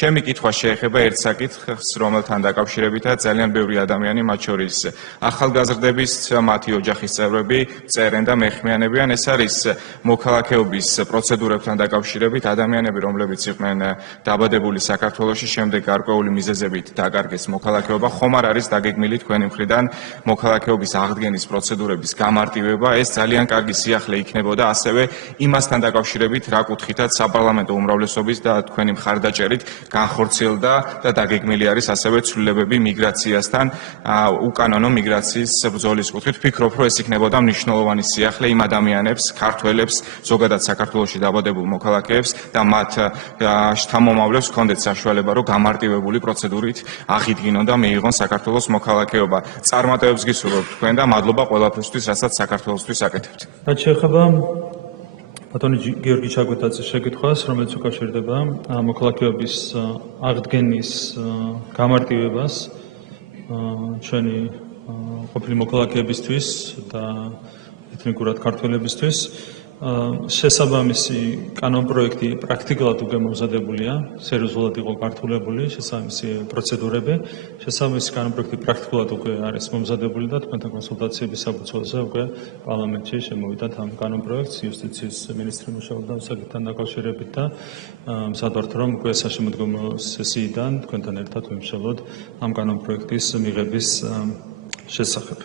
ჩემი კითხვა შეეხება ერთ საკითხს, რომელთან დაკავშირებითაც ძალიან ბევრი ადამიანი, მათ შორის ახალგაზრდების, მათი ოჯახის წევრები წერენ და მეხმიანებიან. ეს არის მოქალაქეობის პროცედურებთან დაკავშირებით ადამიანები, რომლებიც იყვნენ დაბადებული საქართველოში, შემდეგ გარკვეული მიზეზებით დაკარგეს მოქალაქეობა, ხომ არ არის დაგეგმილი თქვენი მხრიდან მოქალაქეობის აღდგენის პროცედურების გამარტივება? ეს ძალიან კარგი სიახლე იქნებოდა ასევე იმასთან დაკავშირებით, რა კუთხითაც საპარლამენტო უმრავლესობის და თქვენი მხარდაჭერით განხორციელდა და დაგეგმილი არის ასევე ცვლილებები მიგრაციასთან, უკანონო მიგრაციის ბრძოლის კუთხით. ვფიქრობ, რომ ეს იქნებოდა მნიშვნელოვანი სიახლე იმ ადამიანებს, ქართველებს, ზოგადად საქართველოში დაბადებულ მოქალაქეებს და მათ შთამომავლებს ჰქონდეთ საშუალება, რომ გამარტივებული პროცედურით აღიდგინონ და მიიღონ საქართველოს მოქალაქეობა. წარმატებებს გისურვებთ თქვენ და მადლობა ყველაფრისთვის, რასაც საქართველოსთვის აკეთებთ. რაც შეეხება ბატონი გიორგი ჩაგვეთაძის შეკითხვას, რომელიც უკავშირდება მოქალაქეობის აღდგენის გამარტივებას ჩვენი ყოფილი მოქალაქეებისთვის და ეთნიკურად ქართველებისთვის. შესაბამისი კანონპროექტი პრაქტიკულად უკვე მომზადებულია, სერიოზულად იყო გართულებული შესაბამისი პროცედურები. შესაბამისი კანონპროექტი პრაქტიკულად უკვე არის მომზადებული და თქვენთან კონსულტაციების საფუძველზე უკვე პარლამენტში შემოვიდათ ამ კანონპროექტს იუსტიციის მინისტრი მუშაობდა ამ საკითხთან დაკავშირებით და მზადვართ, რომ უკვე საშემოდგომო სესიიდან თქვენთან ერთად ვიმშალოთ ამ კანონპროექტის მიღების შესახებ.